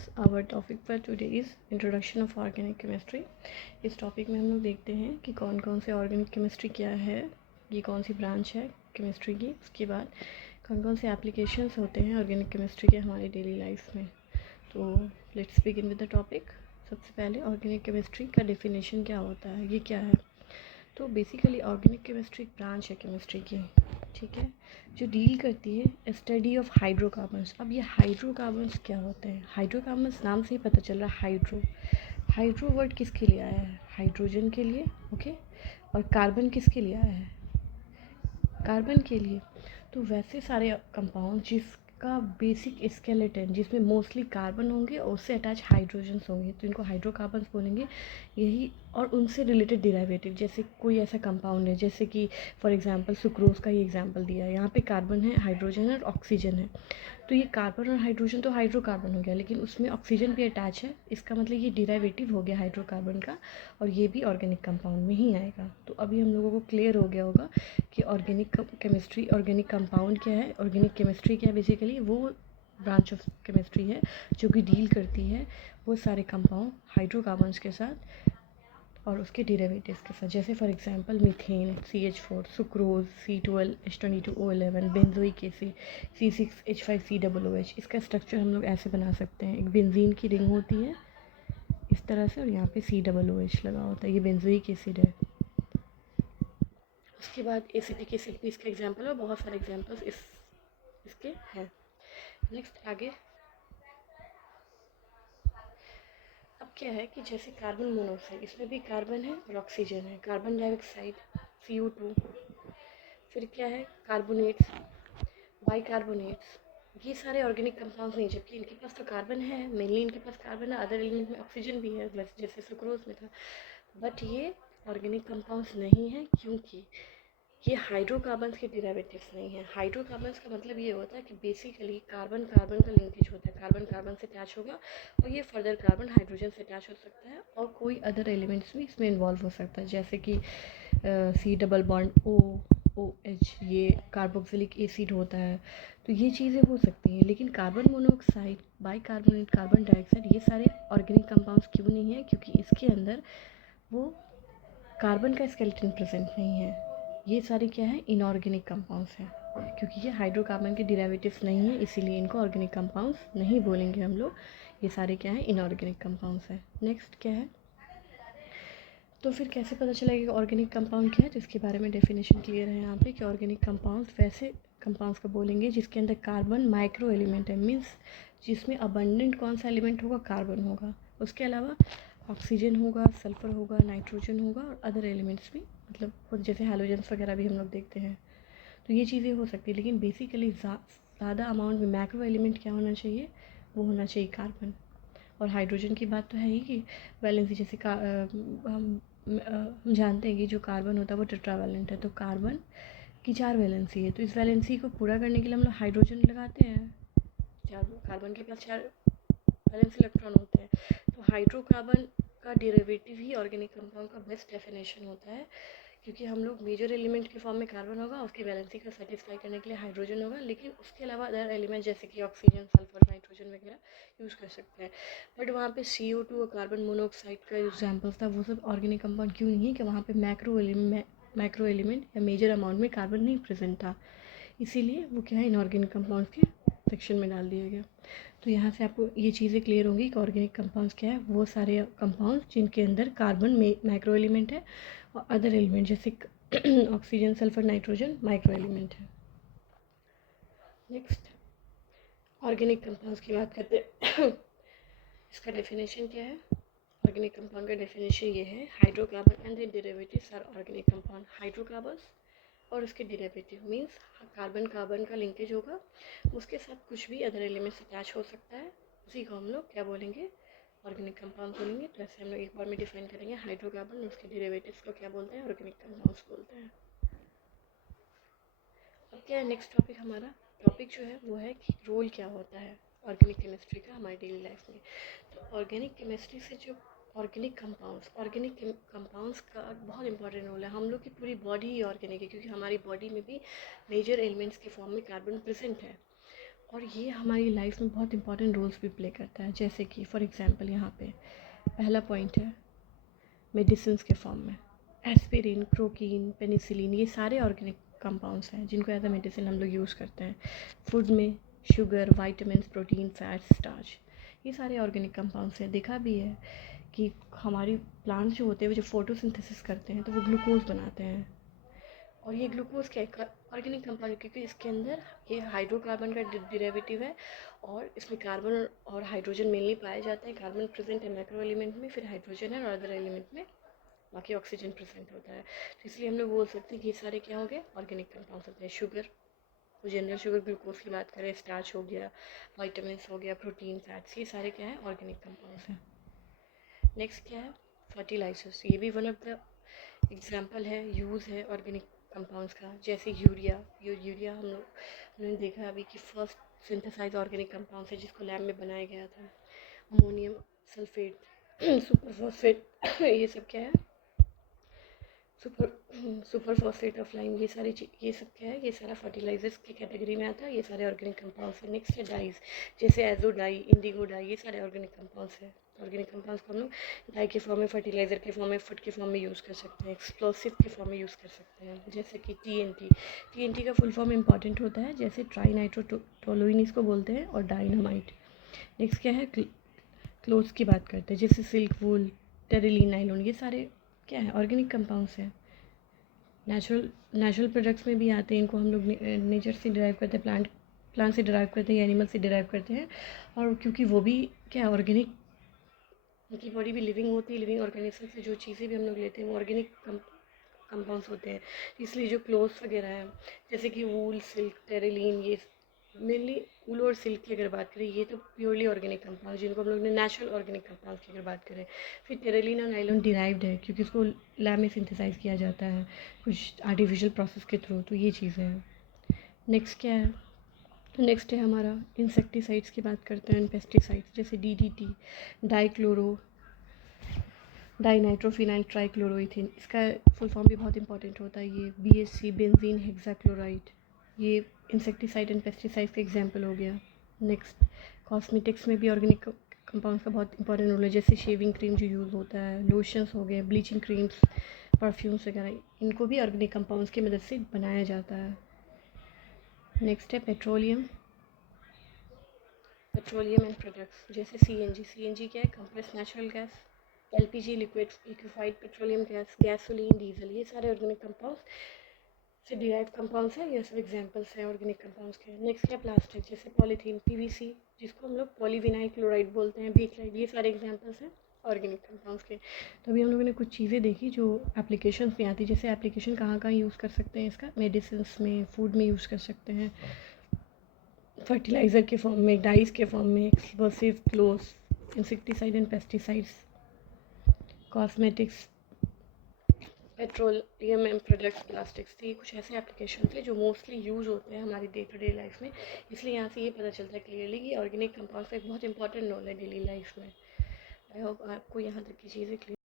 Viewers, our topic for today is introduction of organic chemistry. इस topic में हम लोग देखते हैं कि कौन कौन से ऑर्गेनिक केमिस्ट्री क्या है, ये कौन सी ब्रांच है केमिस्ट्री की, उसके बाद कौन कौन से एप्लीकेशंस होते हैं ऑर्गेनिक केमिस्ट्री के हमारी डेली लाइफ में। तो let's begin with the topic. सबसे पहले ऑर्गेनिक केमिस्ट्री का डेफिनेशन क्या होता है, ये क्या है। तो बेसिकली ऑर्गेनिक केमिस्ट्री एक ब्रांच है केमिस्ट्री की, ठीक है, जो डील करती है स्टडी ऑफ हाइड्रोकार्बन्स। अब ये हाइड्रोकार्बन्स क्या होते हैं? हाइड्रोकार्बन्स नाम से ही पता चल रहा है हाइड्रो। हाइड्रो वर्ड किसके लिए आया है? हाइड्रोजन के लिए, ओके। और कार्बन किसके लिए आया है? कार्बन के लिए। तो वैसे सारे कंपाउंड जिसका बेसिक स्केलेटन, जिसमें मोस्टली कार्बन होंगे और उससे अटैच हाइड्रोजन्स होंगे, तो इनको हाइड्रोकार्बन्स बोलेंगे। यही और उनसे रिलेटेड डिराइवेटिव, जैसे कोई ऐसा कंपाउंड है जैसे कि फॉर एग्जांपल सुक्रोज का ही एग्जांपल दिया है, यहाँ पे कार्बन है, हाइड्रोजन है और ऑक्सीजन है। तो ये कार्बन और हाइड्रोजन तो हाइड्रोकार्बन हो गया, लेकिन उसमें ऑक्सीजन भी अटैच है, इसका मतलब ये डिराइवेटिव हो गया हाइड्रोकार्बन का, और ये भी ऑर्गेनिक कंपाउंड में ही आएगा। तो अभी हम लोगों को क्लियर हो गया होगा कि ऑर्गेनिक केमिस्ट्री, ऑर्गेनिक कंपाउंड क्या है, ऑर्गेनिक केमिस्ट्री क्या है। बेसिकली वो ब्रांच ऑफ केमिस्ट्री है जो कि डील करती है वो सारे कंपाउंड हाइड्रोकार्बन्स के साथ और उसके डेरिवेटिव्स के साथ। जैसे for example methane CH4, sucrose C12, H22O11, benzoic acid C6H5COOH। इसका स्ट्रक्चर हम लोग ऐसे बना सकते हैं, एक बेंजीन की रिंग होती है इस तरह से और यहाँ पे COOH लगा होता है, ये बेंजोइक एसिड है। उसके बाद एसिटिक एसिड भी इसका एग्जांपल है, बहुत सारे एग्जांपल्स इसके हैं। नेक्स्ट आगे अब क्या है कि जैसे कार्बन मोनोऑक्साइड, इसमें भी कार्बन है और ऑक्सीजन है, कार्बन डाइऑक्साइड CO2। फिर क्या है कार्बोनेट्स, बाइकार्बोनेट्स, ये सारे ऑर्गेनिक कंपाउंड्स नहीं, जबकि इनके पास तो कार्बन है, मेनली इनके पास कार्बन है, अदर एलिमेंट में ऑक्सीजन भी है जैसे सुक्रोज में था, बट ये ऑर्गेनिक कंपाउंड्स नहीं है क्योंकि ये हाइड्रोकार्बन्स के डेरिवेटिव्स नहीं है। हाइड्रोकार्बन्स का मतलब ये होता है कि बेसिकली कार्बन कार्बन का लिंकेज होता है, कार्बन कार्बन से अटैच होगा और ये फर्दर कार्बन हाइड्रोजन से अटैच हो सकता है और कोई अदर एलिमेंट्स भी इसमें इन्वॉल्व हो सकता है, जैसे कि C+OH, ये कार्बोक्सिलिक एसिड होता है। तो ये चीज़ें हो सकती हैं, लेकिन carbon monoxide, bicarbonate, carbon dioxide, ये सारे ऑर्गेनिक कंपाउंड्स क्यों नहीं है? क्योंकि इसके अंदर वो कार्बन का स्केलेटन प्रेजेंट नहीं है। ये सारे क्या है? इनऑर्गेनिक कंपाउंड्स हैं, क्योंकि ये हाइड्रोकार्बन के डेरिवेटिव्स नहीं है, इसीलिए इनको ऑर्गेनिक कंपाउंड्स नहीं बोलेंगे हम लोग। ये सारे क्या है? इनऑर्गेनिक कंपाउंड्स हैं। नेक्स्ट क्या है? तो फिर कैसे पता चलेगा कि ऑर्गेनिक कंपाउंड क्या है? तो इसके बारे में डेफिनेशन क्लियर है यहाँ पे कि ऑर्गेनिक कंपाउंड्स वैसे कंपाउंड्स को बोलेंगे जिसके अंदर कार्बन माइक्रो एलिमेंट है, मीन्स जिसमें अबंडेंट कौन सा एलिमेंट होगा? कार्बन होगा। उसके अलावा ऑक्सीजन होगा, सल्फर होगा, नाइट्रोजन होगा और अदर एलिमेंट्स भी, मतलब जैसे हैलोजेंस वगैरह भी हम लोग देखते हैं। तो ये चीज़ें हो सकती है, लेकिन बेसिकली ज़्यादा अमाउंट में मैक्रो एलिमेंट क्या होना चाहिए? वो होना चाहिए कार्बन। और हाइड्रोजन की बात तो है ही कि वैलेंसी, जैसे हम जानते हैं कि जो कार्बन होता है वो टेट्रावैलेंट है, तो कार्बन की 4 वैलेंसी है, तो इस वैलेंसी को पूरा करने के लिए हम लोग हाइड्रोजन लगाते हैं। कार्बन के पास 4 वैलेंस इलेक्ट्रॉन होते हैं, तो हाइड्रोकार्बन का डेरिवेटिव ही ऑर्गेनिक कंपाउंड का बेस्ट डेफिनेशन होता है, क्योंकि हम लोग मेजर एलिमेंट के फॉर्म में कार्बन होगा, उसकी वैलेंसी को सेटिस्फाई करने के लिए हाइड्रोजन होगा, लेकिन उसके अलावा अदर एलिमेंट जैसे कि ऑक्सीजन, सल्फर, नाइट्रोजन वगैरह यूज़ कर सकते हैं। बट वहाँ पे CO2 और कार्बन मोनोऑक्साइड का एग्जाम्पल था, वो सब ऑर्गेनिक कंपाउंड क्यों नहीं है? कि वहाँ पे मैक्रो एलिमेंट या मेजर अमाउंट में कार्बन नहीं प्रेजेंट था, इसीलिए वो क्या है? इनऑर्गेनिक कंपाउंड के सेक्शन में डाल दिया गया। तो यहाँ से आपको ये चीज़ें क्लियर होंगी कि ऑर्गेनिक कंपाउंड्स क्या है। वो सारे कंपाउंड्स जिनके अंदर कार्बन मैक्रो एलिमेंट है और अदर एलिमेंट जैसे oxygen, sulphur, nitrogen micro element है। नेक्स्ट ऑर्गेनिक कंपाउंड्स की बात करते हैं। इसका डेफिनेशन क्या है? ऑर्गेनिक कंपाउंड का डेफिनेशन ये है, hydrocarbon and their derivatives are organic compound. Hydrocarbons और उसके डेरिवेटिव मीन्स कार्बन कार्बन का लिंकेज होगा, उसके साथ कुछ भी अदर एलिमेंट्स अटैच हो सकता है, उसी को हम लोग क्या बोलेंगे? ऑर्गेनिक कंपाउंड बोलेंगे। तो ऐसे हम लोग एक बार में डिफाइन करेंगे हाइड्रोकार्बन और उसके डेरिवेटिव्स को क्या बोलते हैं? ऑर्गेनिक कंपाउंड्स बोलते हैं। अब क्या है नेक्स्ट टॉपिक? हमारा टॉपिक जो है वो है कि रोल क्या होता है ऑर्गेनिक केमिस्ट्री का हमारी डेली लाइफ में। तो ऑर्गेनिक केमिस्ट्री से जो ऑर्गेनिक कंपाउंड्स का बहुत इंपॉर्टेंट रोल है। हम लोग की पूरी बॉडी ही ऑर्गेनिक है, क्योंकि हमारी बॉडी में भी मेजर एलिमेंट्स के फॉर्म में कार्बन प्रेजेंट है। और ये हमारी लाइफ में बहुत इंपॉर्टेंट रोल्स भी प्ले करता है। जैसे कि फॉर एग्जांपल यहाँ पे पहला पॉइंट है मेडिसिन्स के फॉर्म में एस्पिरिन, क्रोकीन, पेनिसिलिन, ये सारे ऑर्गेनिक कंपाउंड्स हैं जिनको एज अ मेडिसिन हम लोग यूज़ करते हैं। फूड में sugar, vitamin, protein, fats, starch, ये सारे ऑर्गेनिक कंपाउंड्स हैं। देखा भी है कि हमारी प्लांट्स जो होते हैं वो जब फोटोसिंथेसिस करते हैं तो वो ग्लूकोज बनाते हैं, और ये ग्लूकोज क्या है, ऑर्गेनिक कंपाउंड, क्योंकि इसके अंदर ये हाइड्रोकार्बन का डेरिवेटिव है और इसमें कार्बन और हाइड्रोजन मेनली पाए जाते हैं। कार्बन प्रेजेंट है मैक्रो एलिमेंट में, फिर हाइड्रोजन है और अदर एलिमेंट में बाकी ऑक्सीजन प्रेजेंट होता है। तो इसलिए हम लोग बोल सकते हैं कि ये सारे क्या हो गए, ऑर्गेनिक कंपाउंड्स होते हैं। शुगर, तो जनरल शुगर ग्लूकोज की बात करें, स्टार्च हो गया, वाइटामिन हो गया, प्रोटीन, फैट्स, ये सारे क्या है, ऑर्गेनिक कंपाउंड्स हैं। नेक्स्ट क्या है, फर्टिलाइजर्स। ये भी वन ऑफ द एग्जाम्पल है, यूज़ है ऑर्गेनिक कंपाउंड्स का। जैसे यूरिया हमने देखा अभी कि फर्स्ट सिंथेसाइज ऑर्गेनिक कंपाउंड्स है जिसको लैब में बनाया गया था। अमोनियम सल्फेट, सुपर फॉस्फेट, ये सब क्या है, सुपर फॉस्फेट ऑफ लाइम, ये सारी ये सब क्या है, ये सारा फर्टिलाइजर्स की कैटेगरी में आता है। ये सारे ऑर्गेनिक कंपाउंड्स हैं। नेक्स्ट है डाइज, जैसे एजो डाई, इंडिगो डाई, ये सारे ऑर्गेनिक कंपाउंड्स हैं। ऑर्गेनिक कंपाउंड्स को हम लोग डाई के फॉर्म में, फर्टिलाइजर के फॉर्म में, फूड के फॉर्म में यूज़ कर सकते हैं, एक्सप्लोसिव के फॉर्म में यूज़ कर सकते हैं। जैसे कि TNT का फुल फॉर्म इंपॉर्टेंट होता है, जैसे ट्राई नाइट्रोटोलुइन इसको बोलते हैं, और डायनामाइट। नेक्स्ट क्या है, क्लोथ्स की बात करते हैं, जैसे सिल्क, वूल, टेरिलीन, नाइलॉन, ये सारे क्या है, ऑर्गेनिक कंपाउंड्स हैं। नेचुरल प्रोडक्ट्स में भी आते हैं। इनको हम लोग नेचर से डिराइव करते हैं, प्लांट से डिराइव करते हैं या एनिमल से डिराइव करते हैं। और क्योंकि वो भी क्या है, ऑर्गेनिक, उनकी बॉडी भी लिविंग होती है, लिविंग ऑर्गेनिज्म से जो चीज़ें भी हम लोग लेते हैं वो ऑर्गेनिक कंपाउंड्स होते हैं। इसलिए जो क्लोथ्स वगैरह हैं, जैसे कि वूल, सिल्क, टेरिलीन, ये मेनली वूल और सिल्क की अगर बात करें, ये तो प्योरली ऑर्गेनिक कंपाउंड, जिनको हम लोग ने नेचुरल ऑर्गेनिक कंपाउंड की अगर बात करें। फिर टेरिलीन और नाइलॉन डिराइव्ड है क्योंकि उसको लैब में सिंथेसाइज किया जाता है कुछ आर्टिफिशियल प्रोसेस के थ्रू। तो ये चीज़ें हैं। नेक्स्ट क्या है, नेक्स्ट है हमारा इंसेक्टिसाइड्स की बात करते हैं, पेस्टिसाइड्स, जैसे DDT, डाइक्लोरो डाइनाइट्रोफिनाइल ट्राइक्लोरोइथिन, इसका फुल फॉर्म भी बहुत इंपॉर्टेंट होता है। ये BHC, बेंजीन हेक्साक्लोराइड, ये इंसेक्टिसाइड एंड पेस्टिसाइड्स का एग्जाम्पल हो गया। नेक्स्ट, कॉस्मेटिक्स में भी ऑर्गेनिक कंपाउंड्स का बहुत इंपॉर्टेंट रोल है, जैसे शेविंग क्रीम जो यूज़ होता है, लोशंस हो गए, ब्लीचिंग क्रीम्स, परफ्यूम्स वगैरह, इनको भी ऑर्गेनिक कंपाउंड्स की मदद से बनाया जाता है। नेक्स्ट है पेट्रोलियम एंड प्रोडक्ट्स, जैसे CNG क्या है, compressed natural gas, LPG, liquefied petroleum gas, gasoline, diesel, ये सारे ऑर्गेनिक कंपाउंड्स से डिराइव कंपाउंड्स हैं। ये सब एग्जांपल्स हैं ऑर्गेनिक कंपाउंड्स के। नेक्स्ट क्या, प्लास्टिक, जैसे पॉलीथीन, PVC, जिसको हम लोग पॉलीविनाइल क्लोराइड बोलते हैं, बेक्लाइड, ये सारे एग्जांपल्स हैं ऑर्गेनिक कंपाउंड्स के। तो अभी हम लोगों ने कुछ चीज़ें देखी जो एप्लीकेशंस में आती है। जैसे एप्लीकेशन कहाँ यूज़ कर सकते हैं इसका, मेडिसिन्स में, फूड में यूज़ कर सकते हैं, फर्टिलाइज़र के फॉर्म में, डाइज के फॉर्म में, explosive, clothes, insecticide and pesticides, cosmetics, petroleum and products, plastics. तो ये कुछ ऐसे एप्लीकेशन थे जो मोस्टली यूज़ होते हैं हमारी डे टू डे लाइफ में। इसलिए यहाँ से ये पता चलता है क्लियरली कि ऑर्गेनिक कंपाउंड्स का एक बहुत इंपॉर्टेंट रोल है डेली लाइफ में। आई होप आपको यहाँ तक की चीज़ें क्लियर